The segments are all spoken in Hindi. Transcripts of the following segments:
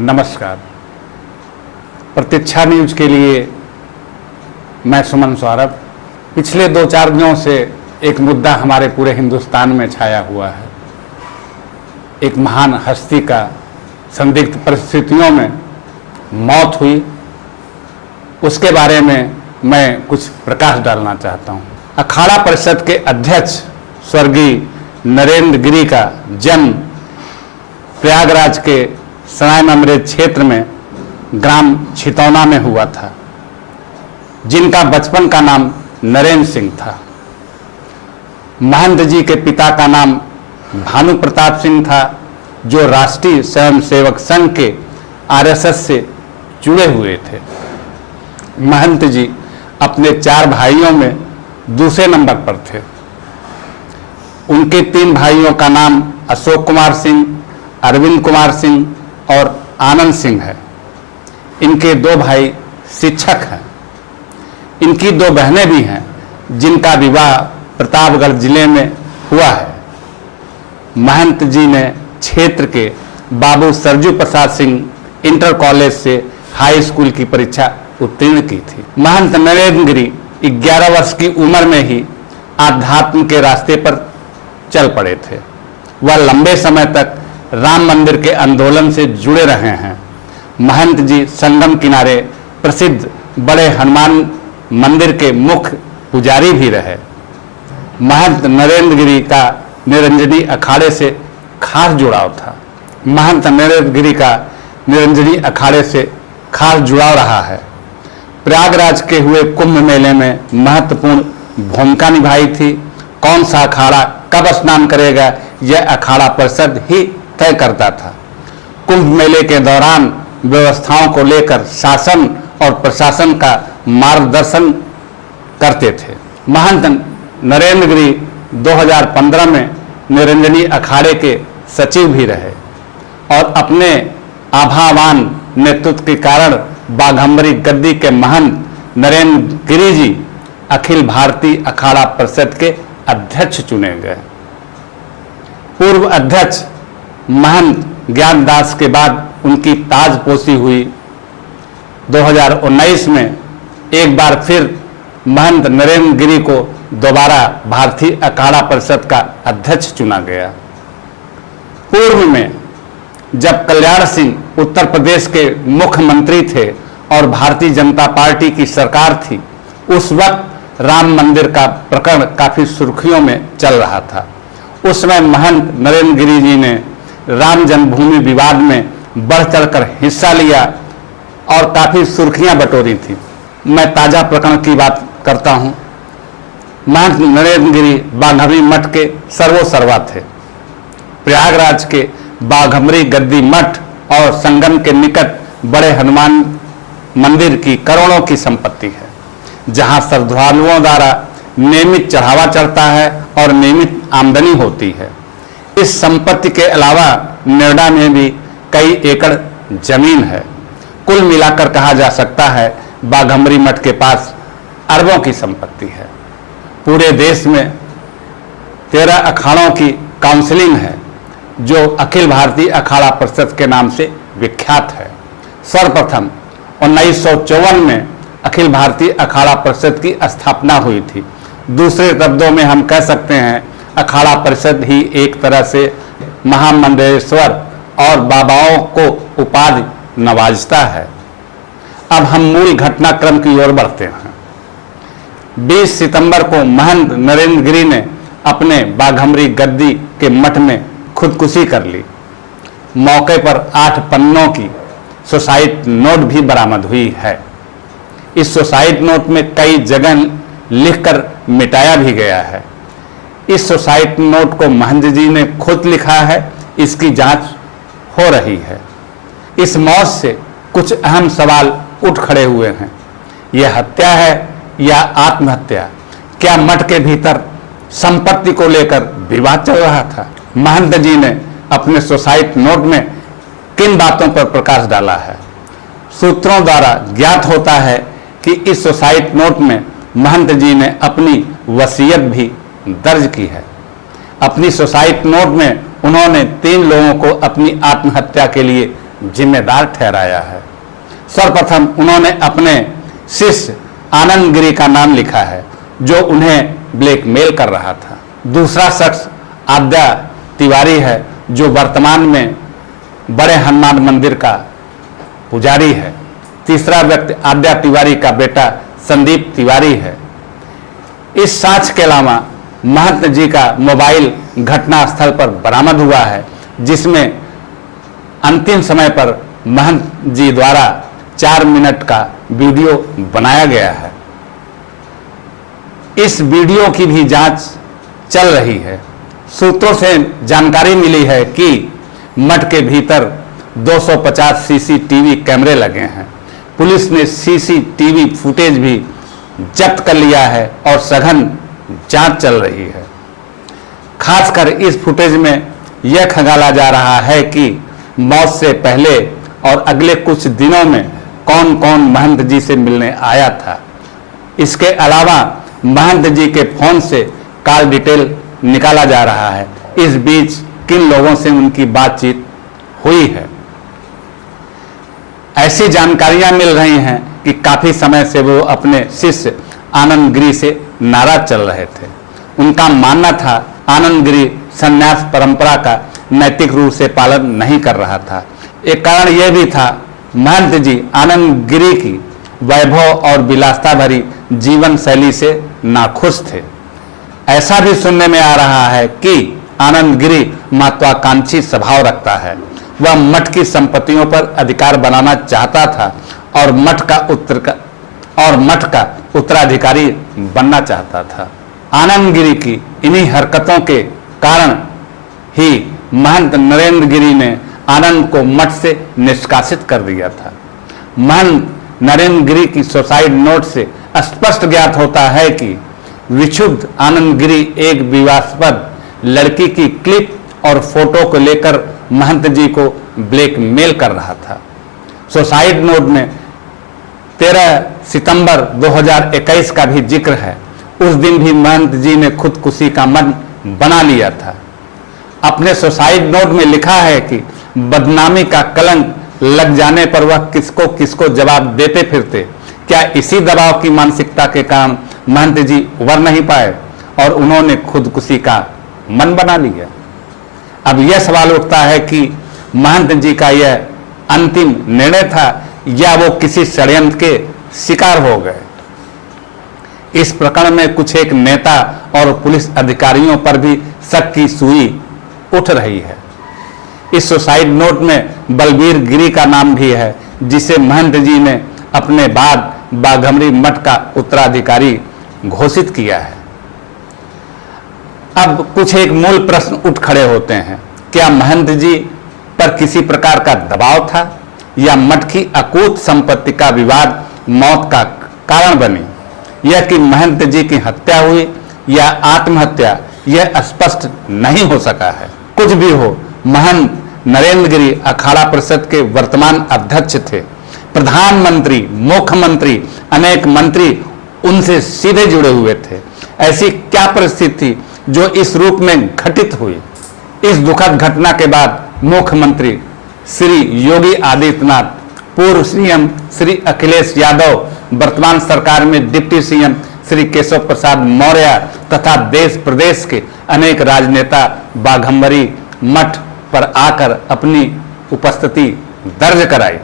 नमस्कार। प्रतीक्षा न्यूज के लिए मैं सुमन सौरभ। पिछले 2-4 दिनों से एक मुद्दा हमारे पूरे हिंदुस्तान में छाया हुआ है। एक महान हस्ती का संदिग्ध परिस्थितियों में मौत हुई, उसके बारे में मैं कुछ प्रकाश डालना चाहता हूँ। अखाड़ा परिषद के अध्यक्ष स्वर्गीय नरेंद्र गिरी का जन्म प्रयागराज के सराय अमृत क्षेत्र में ग्राम छितौना में हुआ था, जिनका बचपन का नाम नरेंद्र सिंह था। महंत जी के पिता का नाम भानु प्रताप सिंह था, जो राष्ट्रीय स्वयंसेवक संघ के आरएसएस से जुड़े हुए थे। महंत जी अपने 4 भाइयों में दूसरे नंबर पर थे। उनके 3 भाइयों का नाम अशोक कुमार सिंह, अरविंद कुमार सिंह और आनंद सिंह है। इनके 2 भाई शिक्षक हैं। इनकी 2 बहनें भी हैं, जिनका विवाह प्रतापगढ़ जिले में हुआ है। महंत जी ने क्षेत्र के बाबू सरजू प्रसाद सिंह इंटर कॉलेज से हाई स्कूल की परीक्षा उत्तीर्ण की थी। महंत नरेंद्र गिरी 11 वर्ष की उम्र में ही आध्यात्म के रास्ते पर चल पड़े थे। वह लंबे समय तक राम मंदिर के आंदोलन से जुड़े रहे हैं। महंत जी संगम किनारे प्रसिद्ध बड़े हनुमान मंदिर के मुख्य पुजारी भी रहे। महंत नरेंद्र गिरी का निरंजनी अखाड़े से खास जुड़ाव था। महंत नरेंद्र गिरी का निरंजनी अखाड़े से खास जुड़ाव रहा है। प्रयागराज के हुए कुंभ मेले में महत्वपूर्ण भूमिका निभाई थी। कौन सा अखाड़ा कब स्नान करेगा, यह अखाड़ा परिषद ही तय करता था। कुंभ मेले के दौरान व्यवस्थाओं को लेकर शासन और प्रशासन का मार्गदर्शन करते थे। महंत नरेंद्र गिरी 2015 में निरंजनी अखाड़े के सचिव भी रहे और अपने आभावान नेतृत्व के कारण बाघम्बरी गद्दी के महंत नरेंद्र गिरी जी अखिल भारतीय अखाड़ा परिषद के अध्यक्ष चुने गए। पूर्व अध्यक्ष महंत ज्ञानदास के बाद उनकी ताजपोशी हुई। 2019 में एक बार फिर महंत नरेंद्र गिरी को दोबारा भारतीय अखाड़ा परिषद का अध्यक्ष चुना गया। पूर्व में जब कल्याण सिंह उत्तर प्रदेश के मुख्यमंत्री थे और भारतीय जनता पार्टी की सरकार थी, उस वक्त राम मंदिर का प्रकरण काफी सुर्खियों में चल रहा था। उस समय महंत नरेंद्र गिरी जी ने राम जन्मभूमि विवाद में बढ़ चढ़कर हिस्सा लिया और काफी सुर्खियां बटोरी थी। मैं ताजा प्रकरण की बात करता हूं। महंत नरेंद्र गिरी बाघम्बरी मठ के सर्वोसर्वा थे। प्रयागराज के बाघम्बरी गद्दी मठ और संगम के निकट बड़े हनुमान मंदिर की करोड़ों की संपत्ति है, जहां श्रद्धालुओं द्वारा नियमित चढ़ावा चढ़ता है और नियमित आमदनी होती है। इस संपत्ति के अलावा नोएडा में भी कई एकड़ जमीन है। कुल मिलाकर कहा जा सकता है बाघम्बरी मठ के पास अरबों की संपत्ति है। पूरे देश में 13 अखाड़ों की काउंसिलिंग है, जो अखिल भारतीय अखाड़ा परिषद के नाम से विख्यात है। सर्वप्रथम 1954 में अखिल भारतीय अखाड़ा परिषद की स्थापना हुई थी। दूसरे शब्दों में हम कह सकते हैं अखाड़ा परिषद ही एक तरह से महामंडलेश्वर और बाबाओं को उपाधि नवाजता है। अब हम मूल घटनाक्रम की ओर बढ़ते हैं। 20 सितंबर को महंत नरेंद्र गिरी ने अपने बाघम्बरी गद्दी के मठ में खुदकुशी कर ली। मौके पर 8 पन्नों की सुसाइड नोट भी बरामद हुई है। इस सुसाइड नोट में कई जगह लिखकर मिटाया भी गया है। इस सुसाइड नोट को महंत जी ने खुद लिखा है। इसकी जांच हो रही है। इस मौत से कुछ अहम सवाल उठ खड़े हुए हैं। यह हत्या है या आत्महत्या? क्या मठ के भीतर संपत्ति को लेकर विवाद चल रहा था? महंत जी ने अपने सुसाइड नोट में किन बातों पर प्रकाश डाला है? सूत्रों द्वारा ज्ञात होता है कि इस सुसाइड नोट में महंत जी ने अपनी वसीयत भी दर्ज की है। अपनी सुसाइड नोट में उन्होंने 3 लोगों को अपनी आत्महत्या के लिए जिम्मेदार ठहराया है। सर्वप्रथम उन्होंने अपने शिष्य आनंद गिरी का नाम लिखा है, जो उन्हें ब्लैकमेल कर रहा था। दूसरा शख्स आद्या तिवारी है, जो वर्तमान में बड़े हनुमान मंदिर का पुजारी है। तीसरा व्यक्ति आद्या तिवारी का बेटा संदीप तिवारी है। इस साक्ष्य के अलावा महंत जी का मोबाइल घटनास्थल पर बरामद हुआ है, जिसमें अंतिम समय पर महंत जी द्वारा 4 मिनट का वीडियो बनाया गया है। इस वीडियो की भी जांच चल रही है। सूत्रों से जानकारी मिली है कि मठ के भीतर 250 सीसीटीवी कैमरे लगे हैं। पुलिस ने सीसीटीवी फुटेज भी जब्त कर लिया है और सघन जांच चल रही है। खासकर इस फुटेज में यह खंगाला जा रहा है कि मौत से पहले और अगले कुछ दिनों में कौन कौन महंत जी से मिलने आया था। इसके अलावा महंत जी के फोन से कॉल डिटेल निकाला जा रहा है। इस बीच किन लोगों से उनकी बातचीत हुई है। ऐसी जानकारियां मिल रही हैं कि काफी समय से वो अपने शिष्य आनंद गिरी से नाराज चल रहे थे। उनका मानना था आनंद गिरी संन्यास परंपरा का नैतिक रूप से पालन नहीं कर रहा था। एक कारण यह भी था, महंत जी आनंद गिरी की वैभव और विलासता भरी जीवन शैली से नाखुश थे। ऐसा भी सुनने में आ रहा है कि आनंद गिरी महत्वाकांक्षी स्वभाव रखता है। वह मठ की संपत्तियों पर अधिकार बनाना चाहता था और मठ का उत्तराधिकारी बनना चाहता था। आनंद गिरी की इन्हीं हरकतों के कारण ही महंत नरेंद्र गिरी ने आनंद को मठ से निष्कासित कर दिया था। महंत नरेंद्र गिरी की सुसाइड नोट से स्पष्ट ज्ञात होता है कि विक्षुब्ध आनंद गिरी एक विवादास्पद लड़की की क्लिप और फोटो को लेकर महंत जी को ब्लैकमेल कर रहा था। सुसाइड नोट में 13 सितंबर 2021 का भी जिक्र है। उस दिन भी महंत जी ने खुदकुशी का मन बना लिया था। अपने सुसाइड नोट में लिखा है कि बदनामी का कलंक लग जाने पर वह किसको किसको जवाब देते फिरते। क्या इसी दबाव की मानसिकता के कारण महंत जी उबर नहीं पाए और उन्होंने खुदकुशी का मन बना लिया? अब यह सवाल उठता है कि महंत जी का यह अंतिम निर्णय था या वो किसी षड्यंत्र के शिकार हो गए। इस प्रकरण में कुछ एक नेता और पुलिस अधिकारियों पर भी शक की सुई उठ रही है। इस सुसाइड नोट में बलबीर गिरी का नाम भी है, जिसे महंत जी ने अपने बाद बाघमरी मठ का उत्तराधिकारी घोषित किया है। अब कुछ एक मूल प्रश्न उठ खड़े होते हैं। क्या महंत जी पर किसी प्रकार का दबाव था या मठ की अकूत संपत्ति का विवाद मौत का कारण बनी? यह कि महंत जी की हत्या हुई या आत्महत्या, यह स्पष्ट नहीं हो सका है। कुछ भी हो, महंत नरेंद्र गिरी अखाड़ा परिषद के वर्तमान अध्यक्ष थे। प्रधानमंत्री, मुख्यमंत्री, अनेक मंत्री उनसे सीधे जुड़े हुए थे। ऐसी क्या परिस्थिति थी जो इस रूप में घटित हुई? इस दुखद घटना के बाद मुख्यमंत्री श्री योगी आदित्यनाथ, पूर्व सीएम श्री अखिलेश यादव, वर्तमान सरकार में डिप्टी सीएम श्री केशव प्रसाद मौर्य तथा देश प्रदेश के अनेक राजनेता बाघमरी मठ पर आकर अपनी उपस्थिति दर्ज कराई।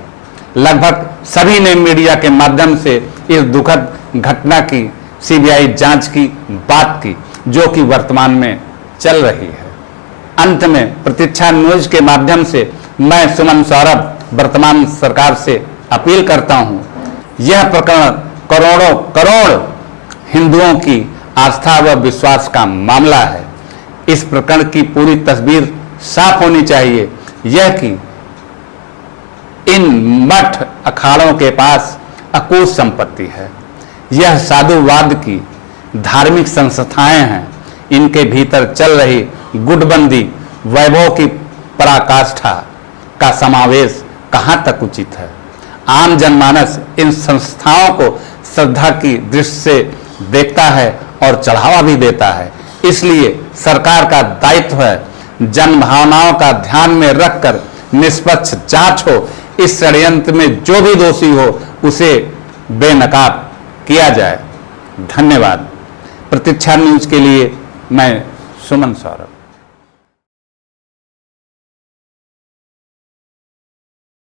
लगभग सभी ने मीडिया के माध्यम से इस दुखद घटना की सीबीआई जांच की बात की, जो कि वर्तमान में चल रही है। अंत में प्रतीक्षा न्यूज के माध्यम से मैं सुमन सौरभ वर्तमान सरकार से अपील करता हूं, यह प्रकरण करोड़ों करोड़ हिंदुओं की आस्था व विश्वास का मामला है। इस प्रकरण की पूरी तस्वीर साफ होनी चाहिए। यह कि इन मठ अखाड़ों के पास अकूत संपत्ति है। यह साधुवाद की धार्मिक संस्थाएं हैं। इनके भीतर चल रही गुटबंदी, वैभव की पराकाष्ठा का समावेश कहां तक उचित है? आम जनमानस इन संस्थाओं को श्रद्धा की दृष्टि से देखता है और चढ़ावा भी देता है। इसलिए सरकार का दायित्व है जन भावनाओं का ध्यान में रखकर निष्पक्ष जांच हो। इस षड्यंत्र में जो भी दोषी हो उसे बेनकाब किया जाए। धन्यवाद। प्रतीक्षा न्यूज के लिए मैं सुमन सौरभ।